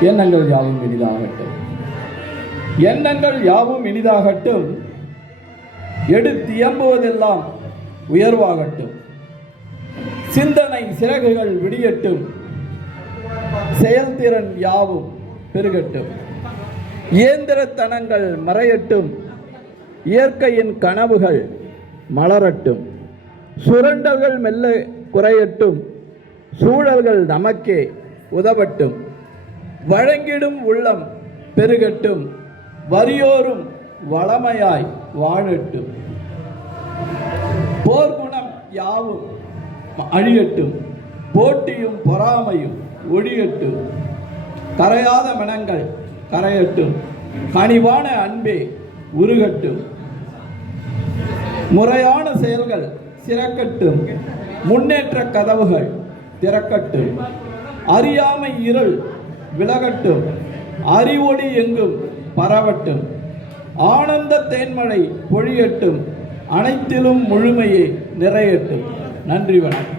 எண்ணங்கள் யாவும் இனிதாகட்டும். எண்ணங்கள் யாவும் இனிதாகட்டும். எடுத்தியம்புவதெல்லாம் உயர்வாகட்டும். சிந்தனை சிறகுகள் விடியட்டும். செயல்திறன் யாவும் பெருகட்டும். இயந்திரத்தனங்கள் மறையட்டும். இயற்கையின் கனவுகள் மலரட்டும். சுரண்டல்கள் மெல்ல குறையட்டும். சூழல்கள் நமக்கே உதவட்டும். வழங்கிடும் உள்ளம் பெருகட்டும். வறியோரும் வளமையாய் வாழட்டும். போர்க்குணம் யாவும் அழியட்டும். போட்டியும் பொறாமையும் ஒழியட்டும். கரையாத மனங்கள் கரையட்டும். கனிவான அன்பே உருகட்டும். முறையான செயல்கள் சிறக்கட்டும். முன்னேற்ற கதவுகள் திறக்கட்டும். அறியாமை இருள் விலகட்டும். அறிவொளி எங்கும் பரவட்டும். ஆனந்த தேன்மழை பொழியட்டும். அனைத்திலும் முழுமையே நிறையட்டும். நன்றி, வணக்கம்.